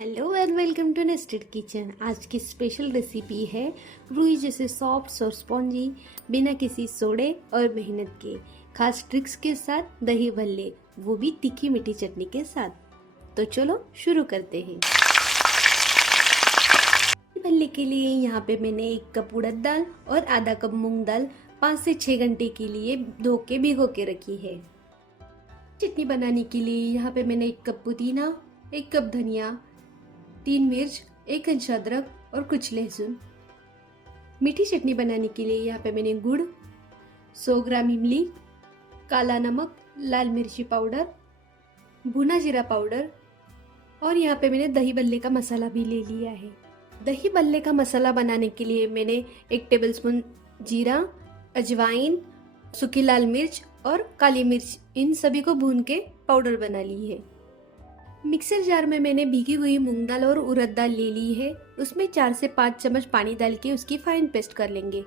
Hello and welcome to Nested Kitchen. आज की special recipe है रूई जैसे सॉफ्ट और स्पॉन्जी, बिना किसी सोडे और मेहनत के, खास ट्रिक्स के साथ दही भल्ले, वो भी तीखी मीठी चटनी के साथ। तो चलो शुरू करते हैं। दही भल्ले के लिए यहाँ पे मैंने 1 कप उड़द दाल और आधा कप मूंग दाल 5 से 6 घंटे के लिए धो के भिगो के रखी है। चटनी बनाने के लिए यहाँ पे मैंने 1 कप पुदीना, 1 कप धनिया, 3 मिर्च, 1 इंच अदरक और कुछ लहसुन। मीठी चटनी बनाने के लिए यहाँ पे मैंने गुड़, 100 ग्राम इमली, काला नमक, लाल मिर्ची पाउडर, भुना जीरा पाउडर और यहाँ पे मैंने दही बल्ले का मसाला भी ले लिया है। दही बल्ले का मसाला बनाने के लिए मैंने 1 टेबलस्पून जीरा, अजवाइन, सूखी लाल मिर्च और काली मिर्च, इन सभी को भून के पाउडर बना ली है। मिक्सर जार में मैंने भीगी हुई मूंग दाल और उड़द दाल ले ली है। उसमें 4 से 5 चम्मच पानी डाल के उसकी फाइन पेस्ट कर लेंगे।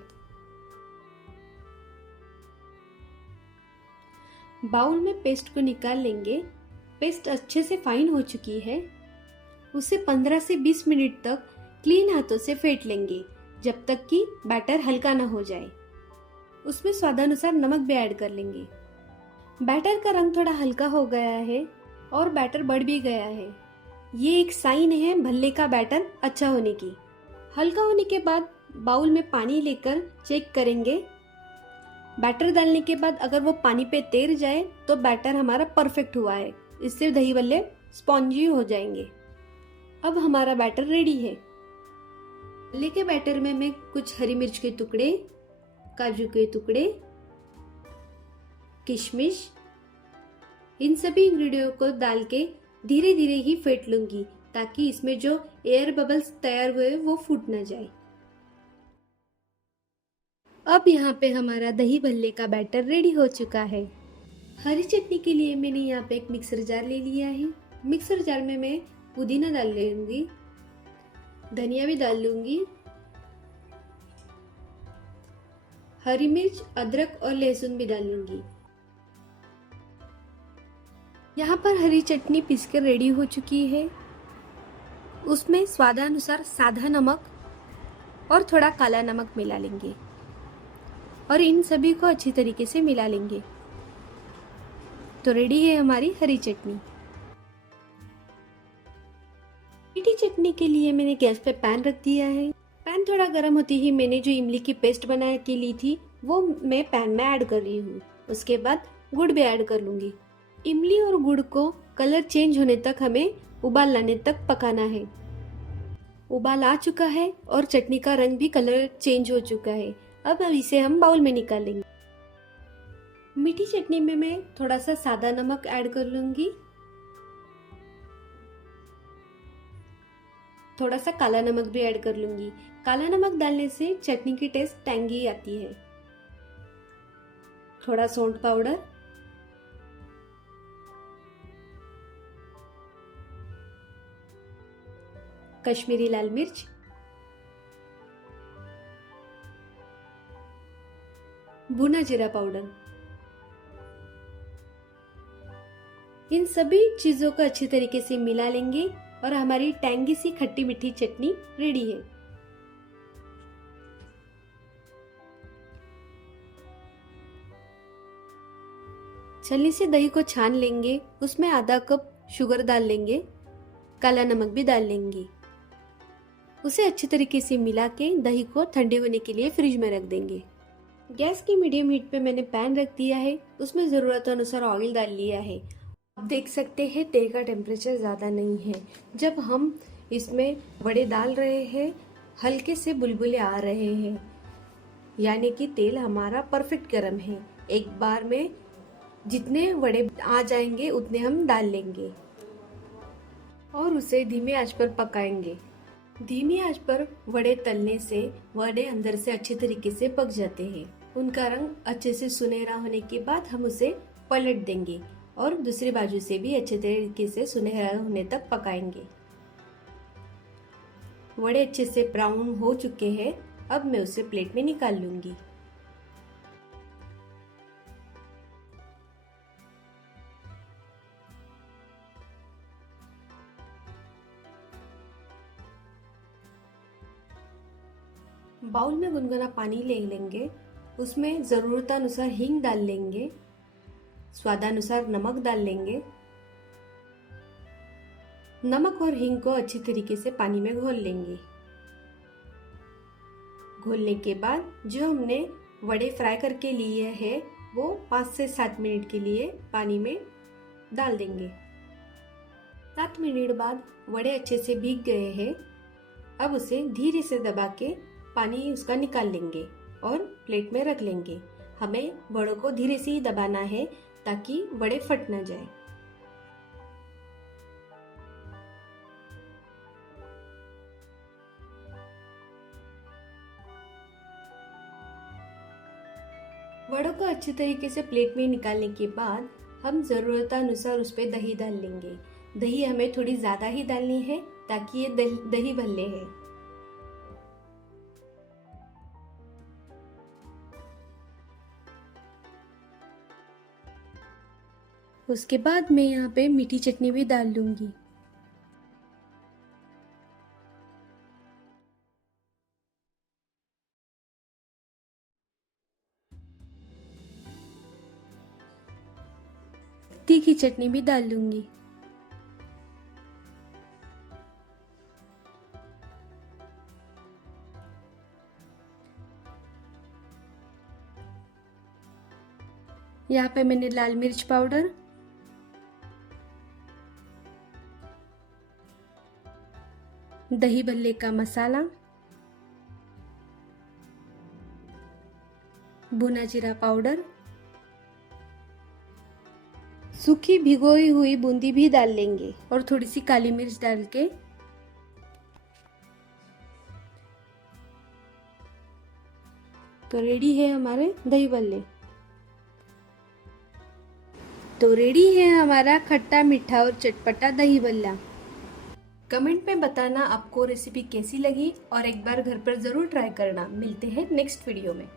बाउल में पेस्ट को निकाल लेंगे। पेस्ट अच्छे से फाइन हो चुकी है। उसे 15 से 20 मिनट तक क्लीन हाथों से फेंट लेंगे, जब तक कि बैटर हल्का ना हो जाए। उसमें स्वादानुसार नमक भी ऐड कर लेंगे। बैटर का रंग थोड़ा हल्का हो गया है और बैटर बढ़ भी गया है। ये एक साइन है भल्ले का बैटर अच्छा होने की। हल्का होने के बाद बाउल में पानी लेकर चेक करेंगे। बैटर डालने के बाद अगर वो पानी पे तैर जाए तो बैटर हमारा परफेक्ट हुआ है। इससे दही भल्ले स्पॉन्जी हो जाएंगे। अब हमारा बैटर रेडी है। भल्ले के बैटर में मैं कुछ हरी मिर्च के टुकड़े, काजू के टुकड़े, किशमिश, इन सभी इंग्रेडिएंट को डाल के धीरे धीरे ही फेंट लूंगी, ताकि इसमें जो एयर बबल्स तैयार हुए वो फूट ना जाए। अब यहाँ पे हमारा दही भल्ले का बैटर रेडी हो चुका है। हरी चटनी के लिए मैंने यहाँ पे एक मिक्सर जार ले लिया है। मिक्सर जार में मैं पुदीना डाल लूंगी, धनिया भी डाल लूंगी, हरी मिर्च, अदरक और लहसुन भी डाल लूंगी। यहाँ पर हरी चटनी पीसकर रेडी हो चुकी है। उसमें स्वादानुसार सादा नमक और थोड़ा काला नमक मिला लेंगे और इन सभी को अच्छी तरीके से मिला लेंगे। तो रेडी है हमारी हरी चटनी। मीठी चटनी के लिए मैंने गैस पे पैन रख दिया है। पैन थोड़ा गर्म होते ही मैंने जो इमली की पेस्ट बना के ली थी वो मैं पैन में ऐड कर रही हूँ। उसके बाद गुड़ भी ऐड कर लूंगी। इमली और गुड़ को कलर चेंज होने तक हमें उबाल लाने तक पकाना है। उबाल आ चुका है और चटनी का रंग भी कलर चेंज हो चुका है। अब इसे हम बाउल में निकाल लेंगे। मीठी चटनी में मैं थोड़ा सा सादा नमक ऐड कर लूंगी, थोड़ा सा काला नमक भी ऐड कर लूंगी। काला नमक डालने से चटनी की टेस्ट टैंगी आती है। थोड़ा सौंठ पाउडर, कश्मीरी लाल मिर्च, भुना जीरा पाउडर, इन सभी चीजों को अच्छी तरीके से मिला लेंगे और हमारी टैंगी सी खट्टी मीठी चटनी रेडी है। छलनी से दही को छान लेंगे। उसमें आधा कप शुगर डाल लेंगे, काला नमक भी डाल लेंगे। उसे अच्छी तरीके से मिला के दही को ठंडे होने के लिए फ्रिज में रख देंगे। गैस की मीडियम हीट पे मैंने पैन रख दिया है। उसमें ज़रूरत अनुसार ऑयल डाल लिया है। आप देख सकते हैं तेल का टेम्परेचर ज़्यादा नहीं है। जब हम इसमें वड़े डाल रहे हैं हल्के से बुलबुले आ रहे हैं, यानी कि तेल हमारा परफेक्ट गर्म है। एक बार में जितने वड़े आ जाएंगे उतने हम डाल लेंगे और उसे धीमे आंच पर पकाएंगे। धीमी आंच पर वड़े तलने से वड़े अंदर से अच्छे तरीके से पक जाते हैं। उनका रंग अच्छे से सुनहरा होने के बाद हम उसे पलट देंगे और दूसरी बाजू से भी अच्छे तरीके से सुनहरा होने तक पकाएंगे। वड़े अच्छे से ब्राउन हो चुके हैं। अब मैं उसे प्लेट में निकाल लूंगी। बाउल में गुनगुना पानी ले लेंगे, उसमें ज़रूरतानुसार हींग डाल लेंगे, स्वादानुसार नमक डाल लेंगे। नमक और हींग को अच्छी तरीके से पानी में घोल लेंगे। घोलने के बाद जो हमने वड़े फ्राई करके लिए हैं वो 5 से 7 मिनट के लिए पानी में डाल देंगे। 7 मिनट बाद वड़े अच्छे से भीग गए हैं। अब उसे धीरे से दबा के पानी उसका निकाल लेंगे और प्लेट में रख लेंगे। हमें वड़ों को धीरे से ही दबाना है ताकि वड़े फट ना जाए। वड़ों को अच्छी तरीके से प्लेट में निकालने के बाद हम ज़रूरतानुसार उस पर दही डाल लेंगे। दही हमें थोड़ी ज़्यादा ही डालनी है ताकि ये दही भल्ले है। उसके बाद मैं यहाँ पे मीठी चटनी भी डाल लूँगी। तीखी चटनी भी डाल लूँगी। यहाँ पे मैंने लाल मिर्च पाउडर, दही भल्ले का मसाला, भुना जीरा पाउडर, सूखी भिगोई हुई बूंदी भी डाल लेंगे और थोड़ी सी काली मिर्च डाल के तो रेडी है हमारे दही भल्ले। तो रेडी है हमारा खट्टा मीठा और चटपटा दही भल्ला। कमेंट में बताना आपको रेसिपी कैसी लगी और एक बार घर पर ज़रूर ट्राई करना। मिलते हैं नेक्स्ट वीडियो में।